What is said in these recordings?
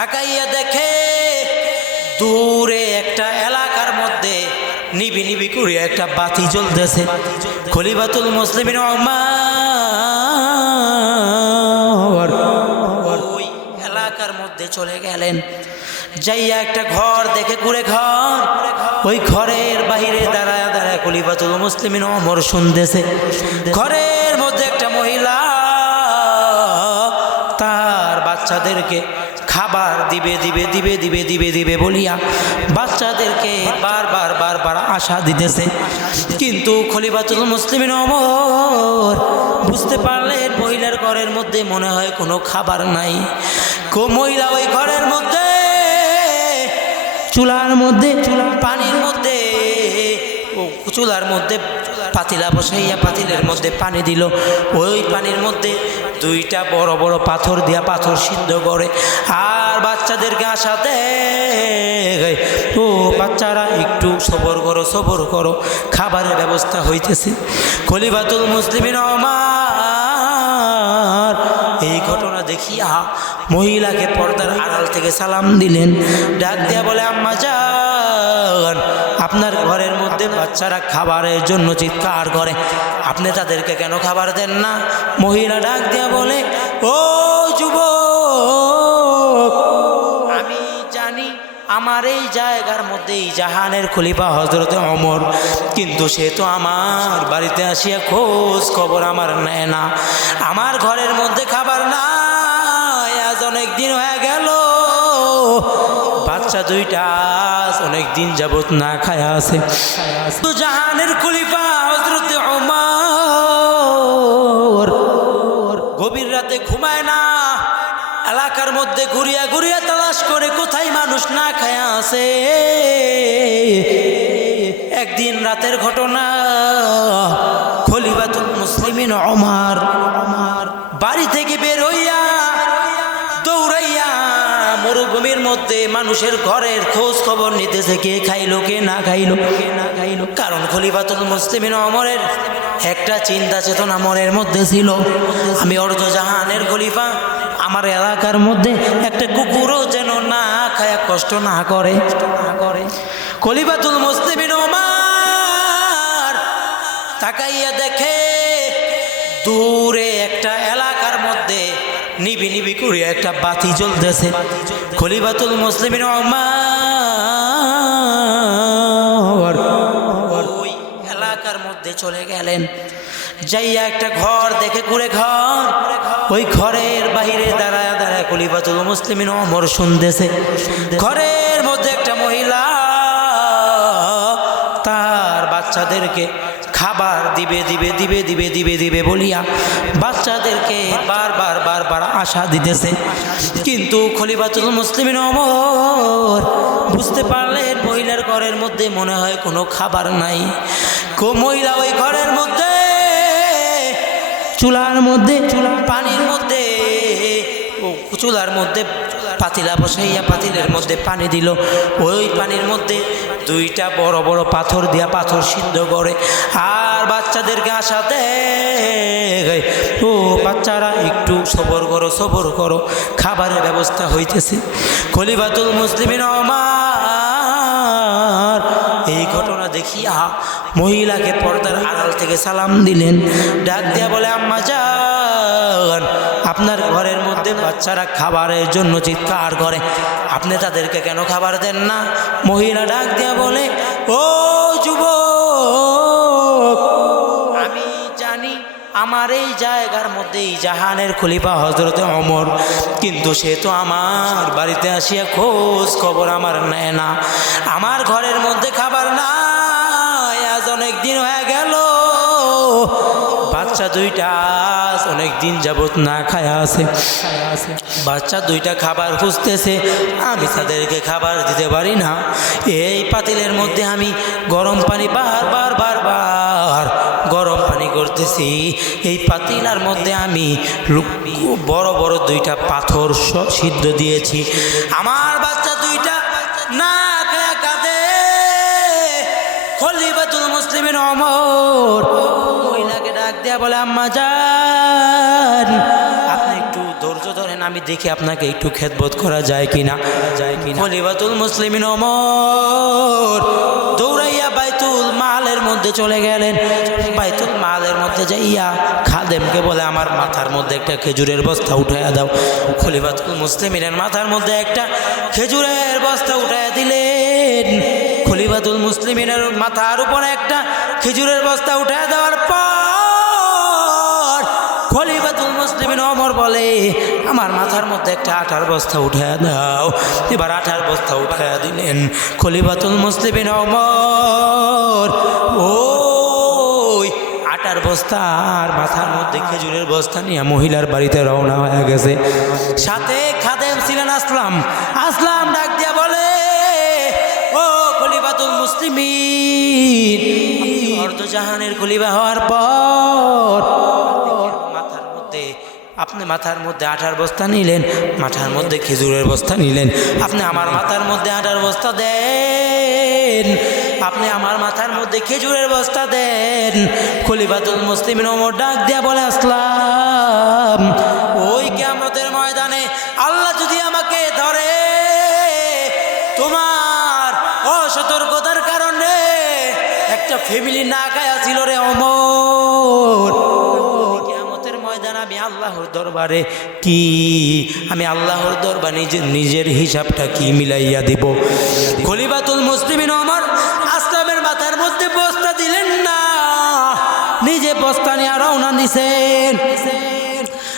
তাকাইয়া দেখে দূরে একটা এলাকার মধ্যে নিবি নিবি করে একটা বাতি জ্বলতেছে। খলিফাতুল মুসলিমিন ওমর ওই এলাকার মধ্যে চলে গেলেন। যাইয়া একটা ঘর দেখে ঘুরে ঘর। ওই ঘরের বাইরে দাঁড়ায় দাঁড়ায় খলিফাতুল মুসলিমিন অমর শুনতেছে। ঘরের মধ্যে একটা মহিলা তার বাচ্চাদেরকে দিবে দিবে দিবে দিবে দিবে দিবে বলিয়া বাচ্চাদেরকে বারবার বারবার আশা দিতেছে। কিন্তু খলিফাতুল মুসলিমিন অমর বুঝতে পারলেন মহিলার ঘরের মধ্যে মনে হয় কোনো খাবার নাই। কো মহিলা ওই ঘরের মধ্যে, চুলার মধ্যে চুলার পানির মধ্যে চুলার মধ্যে পাতিলা বসাইয়া পাতিলের মধ্যে পানি দিল। ওই পানির মধ্যে দুইটা বড় বড় পাথর দিয়া পাথর সিদ্ধ করে। আর বাচ্চাদেরকে আসাতে ও বাচ্চারা, একটু সবর করো সবর করো। খাবারের ব্যবস্থা হইতেছে। খলিফাতুল মুসলিমিন আমার এই ঘটনা দেখিয়া মহিলাকে পর্দার আড়াল থেকে সালাম দিলেন। ডাক দিয়া বলে, আম্মা আপনার ঘরের মধ্যে বাচ্চারা খাবারের জন্য চিৎকার করে। আপনি তাদেরকে কেন খাবার দেন না? মহিলা ডাক দিয়া বলে, ও যুবক, আমি জানি আমার এই জায়গার মধ্যেই জাহানের খলিফা হজরত অমর কিন্তু সে তো আমার বাড়িতে আসিয়া খোঁজ খবর আমার নেয় না। আমার ঘরের মধ্যে খাবার না আজ অনেক দিন হয়ে গেল। বাচ্চা দুইটা অনেক দিন যাবত না খায়া আছে। তো জাহানের খলিফা হজরত গভীর রাতে ঘুমায় না। এলাকার মধ্যে ঘুরিয়া ঘুরিয়া তালাশ করে কোথায় মানুষ না খায়া আছে। একদিন রাতের ঘটনা, খলিফাতুল মুসলিমিন অমার অমার বাড়ি থেকে বের হইয়া মরুভূমির মধ্যে মানুষের ঘরের খোঁজ খবর নিতেছে কে খাইলো, কে না খাইলো, কে না খাইলো। কারণ খলিফাতুল মুসলিমিন অমরের একটা চিন্তা চেতনা মনের মধ্যে ছিল। আমি অর্ধ জাহানের খলিফা, আমার এলাকার মধ্যে একটা কুকুরও যেন না খায়া, কষ্ট না করে। না করে খলিফাতুল মুসলিমিন ওমার তাকাইয়া দেখে দূরে একটা এলাকার মধ্যে নিবি নিবি করে একটা বাতি জ্বলতেছে। খলিফাতুল মুসলিমিন ওই এলাকার মধ্যে চলে গেলেন। যাইয়া একটা ঘর দেখে ঘুরে ঘর। ওই ঘরের বাইরে দাঁড়ায় দাঁড়ায় কলিবাতুল মুসলিমিন অমর শুনতেছে। ঘরের মধ্যে একটা মহিলা তার বাচ্চাদেরকে খাবার দিবে দিবে দিবে দিবে দিবে দিবে বলিয়া বাচ্চাদেরকে বারবার বারবার আশা দিতেছে। কিন্তু খলিফাতুল মুসলিমিন অমর বুঝতে পারলেন মহিলার ঘরের মধ্যে মনে হয় কোনো খাবার নাই। কো মহিলা ওই ঘরের মধ্যে, চুলার মধ্যে চুলার পানির মধ্যে চুলার মধ্যে পাতিলা বসাইয়া পাতিলের মধ্যে পানি দিল। ওই পানির মধ্যে দুইটা বড় বড় পাথর দিয়া পাথর সিদ্ধ করে। আর বাচ্চাদেরকে আসাতে ও বাচ্চারা, একটু সবর করো সবর করো। খাবারের ব্যবস্থা হইতেছে। খলিফাতুল মুসলিমিন এই ঘটনা দেখিয়া মহিলাকে পর্দার আড়াল থেকে সালাম দিলেন। ডাক দিয়া বলে, আম্মা যান আপনার ঘরের বাচ্চারা খাবারের জন্য চিৎকার করে। আপনি তাদেরকে কেন খাবার দেন না? মহিলা ডাক দিয়া বলে, ও যুবক, আমি জানি আমার এই জায়গার মধ্যেই জাহানের খলিফা হজরতে অমর কিন্তু সে তো আমার বাড়িতে আসিয়া খোঁজ খবর আমার নেয় না। আমার ঘরের মধ্যে খাবার বাচ্চা দুইটা অনেক দিন যাবত না খায়া আছে। বাচ্চা দুইটা খাবার খুঁজতেছে, আমি তাদেরকে খাবার দিতে পারি না। এই পাতিলের মধ্যে আমি গরম পানি বারবার বারবার গরম পানি করতেছি। এই পাতিলার মধ্যে আমি বড় বড় দুইটা পাথর সিদ্ধ দিয়েছি। আমার বাচ্চা দুইটা না খায়া কাঁদে। খলিফাতুল মুসলিমের অমর। বলে, আম্মা যান আপনি একটু ধৈর্য ধরেন, আমি দেখি আপনাকে একটু খেদবোধ করা যায় কিনা যায় কিনা। খলিফাতুল মুসলিমিন ওমর দৌড়াইয়া বাইতুল মালের মধ্যে চলে গেলেন। বাইতুল মালের মধ্যে যাইয়া খাদেমকে বলে, আমার মাথার মধ্যে একটা খেজুরের বস্তা উঠাইয়া দাও। খলিফাতুল মুসলিমিনের মাথার মধ্যে একটা খেজুরের বস্তা উঠাইয়া দিলেন। খলিফাতুল মুসলিমিনের মাথার উপরে একটা খেজুরের বস্তা উঠাইয়া দেওয়ার পর খলিফাতুল মুসলিমিন অমর বলে, আমার মাথার মধ্যে একটা আঠার বস্তা উঠাইয়া দাও। এবার আঠার বস্তা উঠাইয়া দিলেন খলিফাতুল মুসলিমিন অমর ওই আটার বস্তা আর মাথার মধ্যে খেজুরের বস্তা নিয়ে মহিলার বাড়িতে রওনা হয়ে গেছে। সাথে খাদেম ছিলেন আসলাম। আসলাম ডাক দিয়া বলে, ও খলিফাতুল মুসলিমিন, অর্ধজাহানের খলিফা হওয়ার পর আপনি মাথার মধ্যে আঠার বস্তা নিলেন, মাথার মধ্যে খেজুরের বস্তা নিলেন। আপনি আমার মাথার মধ্যে আঠার বস্তা দেন। আপনি আমার মাথার মধ্যে খেজুরের বস্তা দেন। খলিফাতুল মুসলিমিন ওমর ডাক দিয়া বলে আসলাম, ওই কেমতের ময়দানে আল্লাহ যদি আমাকে ধরে, তোমার অসতর্কতার কারণে একটা ফ্যামিলি না খায়া ছিল রে অমর আল্লাহর দরবারে কি? আমি আল্লাহর দরবার নিজের নিজের হিসাবটা কি মিলাইয়া দিব? খলিফাতুল মুসলিমিন আমার আসলামের মাথার মধ্যে বস্তা দিলেন না। নিজে বস্তা নিয়ে রওনা দিছেন।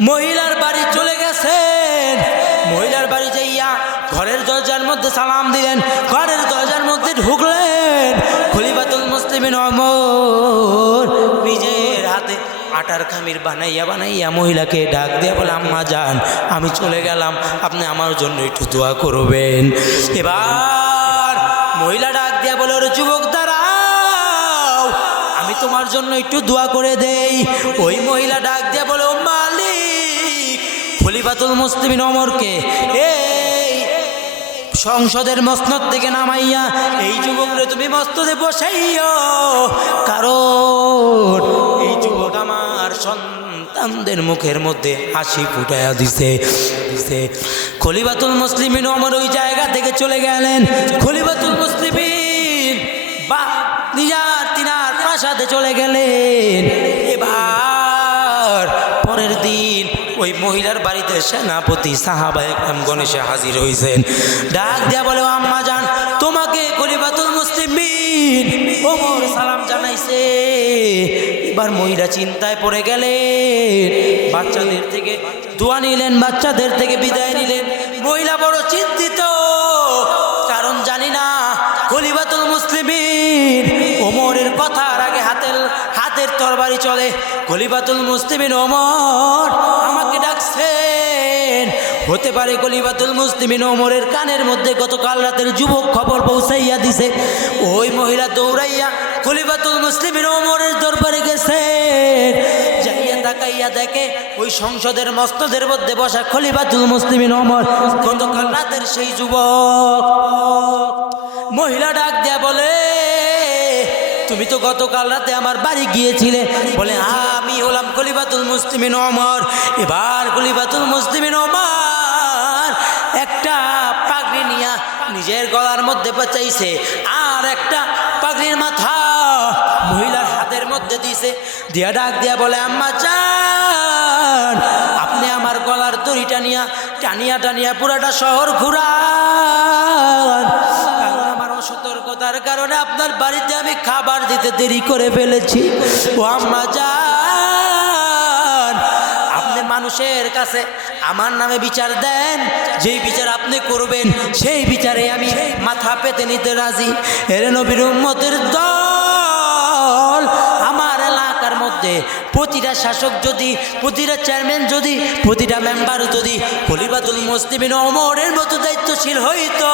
মহিলার বাড়ি চলে গেছেন। মহিলার বাড়ি যাইয়া ঘরের দরজার মধ্যে সালাম দিলেন। ঘরের দরজার মধ্যে ঢুকলেন। খলিফাতুল মুসলিমিন অমর আটার খামির বানাইয়া বানাইয়া মহিলাকে ডাক দিয়ে বলে, আম্মা যান, আমি চলে গেলাম, আপনি আমার জন্য একটু দোয়া করবেন। এবার মহিলা ডাক দিয়া বলে, ওর যুবক, দাঁড়াও, আমি তোমার জন্য একটু দোয়া করে দেই। ওই মহিলা ডাক দিয়া বলে, ও মালিক, খলিফাতুল মুসলিমিন অমরকে, এই সংসদের মসনদ থেকে নামাইয়া এই যুবকরে তুমি মস্তদে বসাইও, কারণ সন্তানদের মুখের মধ্যে হাসি ফুটাইয়া দিছে। দিছে। খলিবাতুল মুসলিমিন আমার ওই জায়গা থেকে চলে গেলেন। খলিফাতুল মুসলিমিন বা নিজার তিনার প্রাসাদে চলে গেলেন। এবার পরের দিন ওই মহিলার বাড়িতে সেনাপতি সাহাবা একদম গণেশে হাজির হয়েছেন ডাক দিয়া বলে এবার মহিলা চিন্তায় পড়ে গেলেন। বাচ্চাদের থেকে দোয়া নিলেন, বাচ্চাদের থেকে বিদায় নিলেন। মহিলা বড় চিন্তিত, কারণ জানি না খলিফাতুল মুসলিমিন ওমরের কথার আগে হাতের হাতের তরবারি চলে। খলিফাতুল মুসলিমিন ওমর আমাকে ডাকছেন। হতে পারে খলিফাতুল মুসলিমিন ওমরের কানের মধ্যে গতকাল রাতের যুবক খবর পৌঁছাইয়া দিছে। ওই মহিলা দৌড়াইয়া খলিফাতুল মুসলিমিন ওমরের দরবারে গেছে। যাইয়া তাকাইয়া দেখে ওই সংসদের মস্তদের মধ্যে বসা খলিফাতুল মুসলিমিন ওমর। গতকাল রাতের সেই যুবক, মহিলা ডাক দেয়া বলে, তুমি তো গতকাল রাতে আমার বাড়ি গিয়েছিলে। বলে আমি হলাম খলিফাতুল মুসলিমিন ওমর। এবার খলিফাতুল মুসলিমিন ওমর একটা পাগড়ি নিয়া নিজের গলার মধ্যে বাঁচাইছে আর একটা পাগড়ির মাথা। মহিলার হাতের মধ্যে দিছে দিয়া ডাক দিয়া বলে, আম্মা চান, আপনি আমার গলার দড়িটা টানিয়া টানিয়া টানিয়া পুরাটা শহর ঘুরান। অসতর্কতার কারণে আপনার বাড়িতে আমি খাবার দিতে দেরি করে ফেলেছি। ও আম্মা যান আপনি মানুষের কাছে আমার নামে বিচার দেন, যেই বিচার আপনি করবেন, সেই বিচারে আমি মাথা পেতে নিতে রাজি। এর নবীর উম্মতের দল, আমার এলাকার মধ্যে প্রতিটা শাসক যদি, প্রতিটা চেয়ারম্যান যদি, প্রতিটা মেম্বার যদি, খলিফাতুল মুসলিমিন অমরের মতো দায়িত্বশীল হইতো।